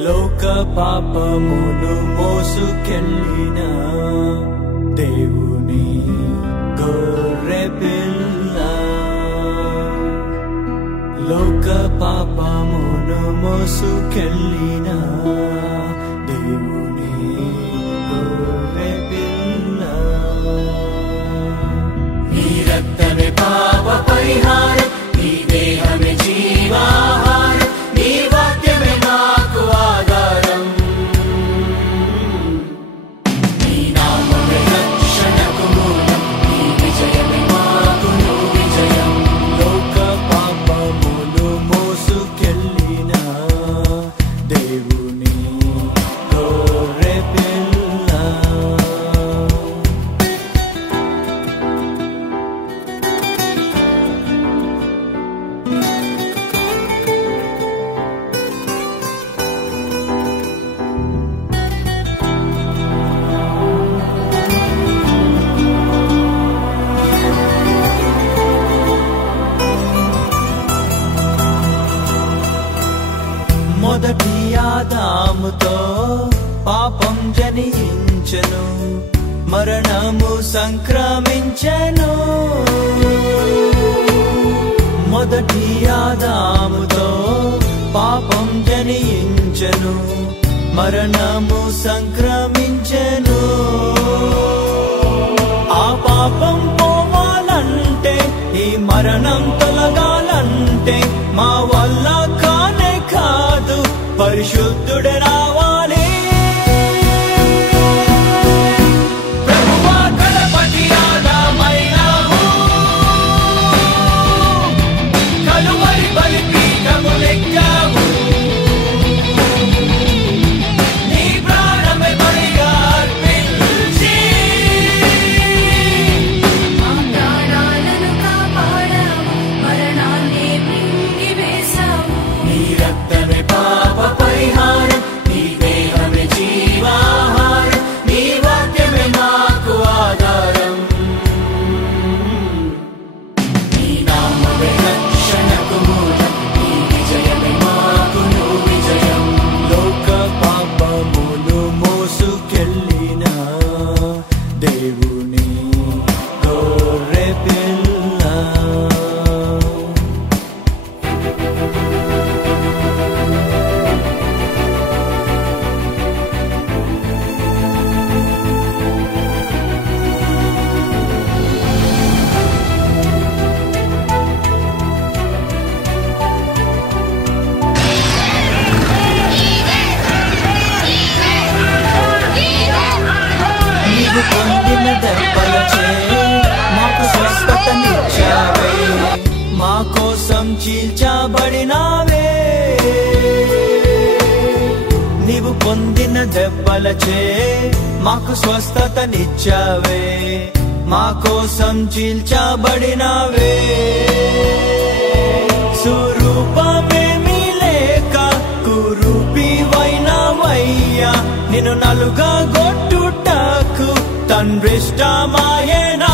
లోక పాపమును మోసుకెళ్ళిన దేవుని గొర్రె పిల్ల, లోక పాపమును మోసుకెళ్ళిన దేవుని గొర్రె పిల్ల. నీ రక్తమే పాప పరిహారం, నీ దేహమే జీవాహారం, నీ వాక్యమే నాకు ఆధారం, నీ నామమే రక్షణకు మూలం, నీ విజయమే మాకును విజయం. లోక పాపమును మోసుకెళ్ళిన దేవుని గొర్రె పిల్ల. మొదటి ఆదాముతో పాపం జనించెను, మరణము సంక్రమించెను. మొదటి ఆదాముతో పాపం జనించెను, మరణము సంక్రమించెను. ఆ పాపం పోవాలంటే, ఈ మరణం తొలగాలంటే మా వల్ల కానే కాదు, పరిశుద్ధుడు రావాలి. ప్రభువా గణపతి ఆదామైనావు, కలువరి బలిపీఠములెక్కావు, నీ ప్రాణమే బలిగా అర్పించి మా ప్రాణాలను కాపాడావు, మరణాన్ని మింగివేశావు. నీ రక్తమే పాప పరిహారం, నీ దేహమే జీవాహారం, నీ వాక్యమే నాకు ఆధారం, నీ నామమే రక్షణకు మూలం, నీ విజయమే మాకును విజయం. లోక పాపమును మోసుకెళ్ళిన దేవుని గొర్రె పిల్ల. నీవు పొందిన దెబ్బలచే మాకు స్వస్థతనిచ్చావే, మా కోసం చీల్చబడినావే. నీవు పొందిన దెబ్బలచే మాకు స్వస్థతనిచ్చావే, మా కోసం చీల్చబడినావే. స్వరూపమేమీ లేక కురూపివైనవయ్యా, నిన్ను నలుగా గొట్టుటకు తండ్రిష్టమాయేనా.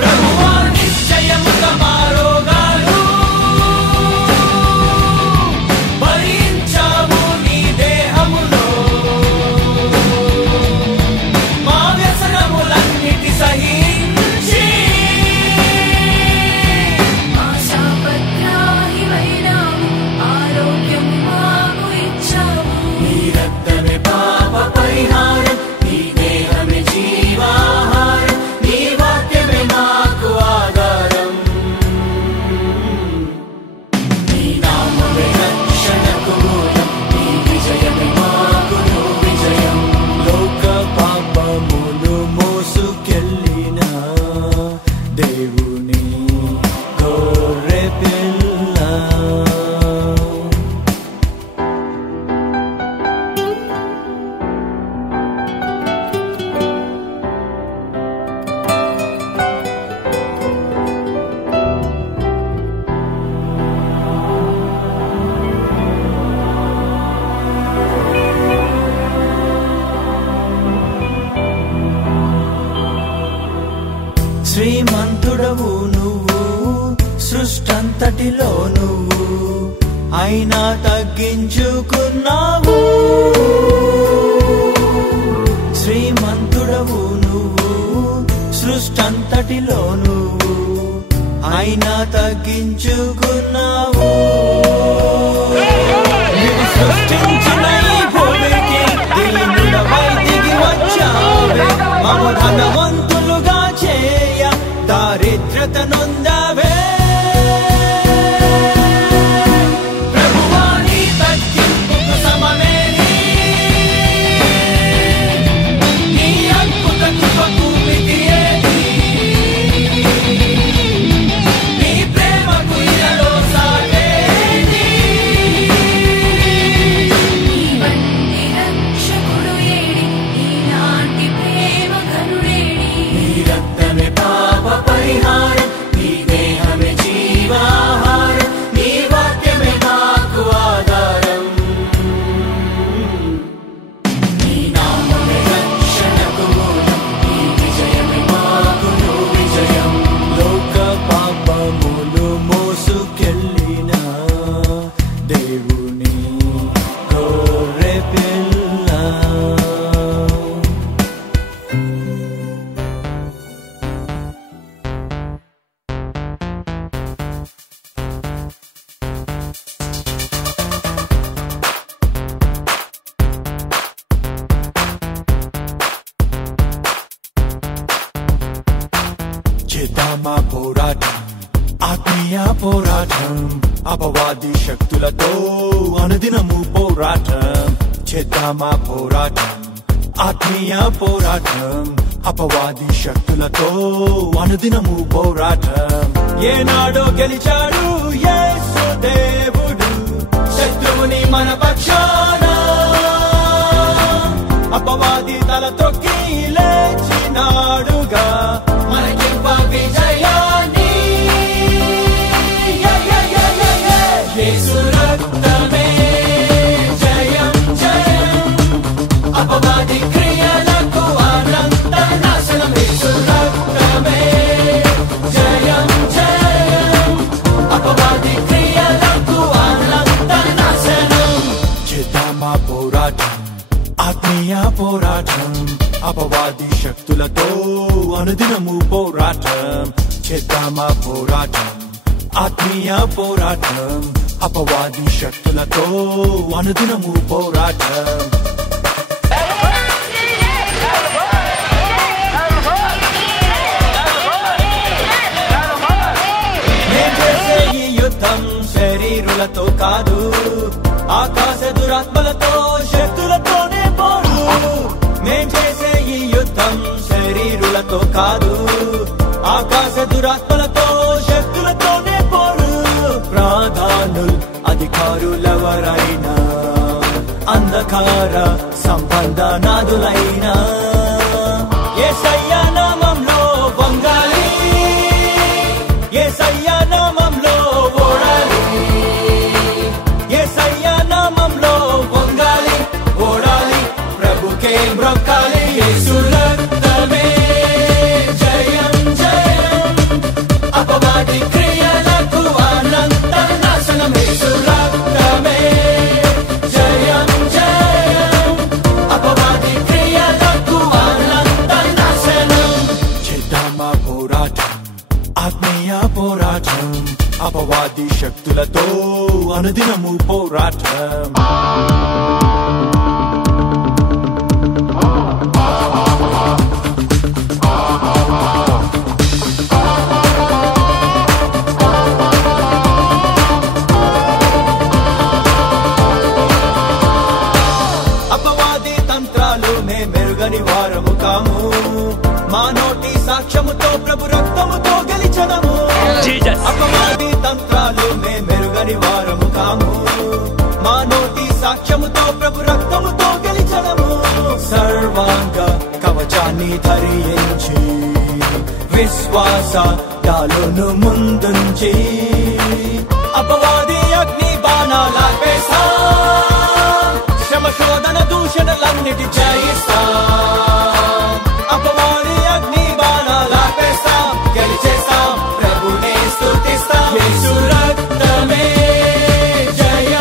ప్రభువా నిశ్చయముగా మా రోగాలు భరించావు నీ దేహములో, మా వ్యసనములన్నిటి సహించి మా శాపగ్రాహివైనావు, ఆరోగ్యం మాకు ఇచ్చావు. నీ రక్తమే పాప పరిహారం, నీ దేహమే జీవాహారం, నీ వాక్యమే మాకు ఆధారం, నీ నామమే రక్షణకు మూలం, నీ విజయమే మాకును విజయం. లోక పాపమును మోసుకెళ్ళిన దేవుని గొర్రె పిల్ల. శ్రీమంతుడవు నువ్వు, సృష్టంతటిలో నువ్వు అయినా తగ్గించుకున్నావు. శ్రీమంతుడవు నువ్వు సృష్టంతటిలో నువ్వు, అయినా తగ్గించుకున్నావు. నువ్వు సృష్టించిన ఈ భూమికి దీనుడవై దిగి వచ్చావే, మమ్ము ధనవంతులుగా చేయ దారిద్రత నొందావే. చేద్దామా పోరాటం, ఆత్మీయ పోరాటం, అపవాది శక్తులతో అనుదినము పోరాటం. చేద్దామా పోరాటం, ఆత్మీయ పోరాటం, అపవాది శక్తులతో అనుదినము పోరాటం. ఏనాడో గెలిచాడు యేసు దేవుడు, శత్రువుని మన పక్షాన, అపవాది తల తొక్కి లేచినాడుగా మనకింప విజయాన్ని. యేసు రక్తమే జయం జయం, అపవాది క్రియలకు అనంత నాశనం. యేసు రక్తమే జయం జయం, అపవాది క్రియలకు అనంత నాశనం. చేద్దామా పోరాటం, ఆత్మీయ పోరాటం, అపవాది శక్తులతో అనుదినము పోరాటం. చేద్దామా పోరాటం, ఆత్మీయ పోరాటం, అపవాది శక్తులతో అనుదినము పోరాటం. నేను చేసే ఈ యుద్ధం శరీరులతో కాదు, ఆకాశ దురాత్మలతో శక్తులతోనే పోరు. మేం చేసే ఈ యుద్ధం శరీరులతో కాదు, ఆకాశ దురాత్మలతో శక్తులతోనే పోరు. ప్రాధానులు అధికారులెవరైనా, అంధకార సంబంధనాదులైనా యేసయ్య నామంలో వంగాలి, యేసయ్య నామంలో ఓడాలి, యేసయ్య నామంలో వంగాలి ఓడాలి, ప్రభుకే మ్రొక్కాలి. యేసు రక్తమే జయం జయం, అపవాది క్రియలకు అనంత నాశనం. యేసు రక్తమే జయం జయం, అపవాది క్రియలకు అనంత నాశనం. చేద్దామా పోరాటం, ఆత్మీయ పోరాటం, అపవాది శక్తులతో అనుదినము పోరాటం. అపవాది తంత్రాలు మే మెరుగని వారము కాము, మా నోటి సాక్ష్యముతో ప్రభు రక్తముతో గెలిచదము. అపవాది తంత్రాలు మే మెరుగని వారము కాము, మా నోటి సాక్ష్యముతో ప్రభు రక్తముతో గెలిచదము. సర్వాంగ కవచాన్ని ధరించి విశ్వాస డాలును ముందుంచి, అపవాది అగ్ని బాణాలాపేసా, శ్రమ శోధన దూషణలన్నిటి జయిస్తా. అపవాది అగ్ని బాణాలాపేసా, గెలిచేసా, ప్రభునే స్తుతిస్తా. యేసు రక్తమే జయం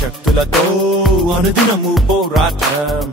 శక్తులతో అనుదినము పోరాటం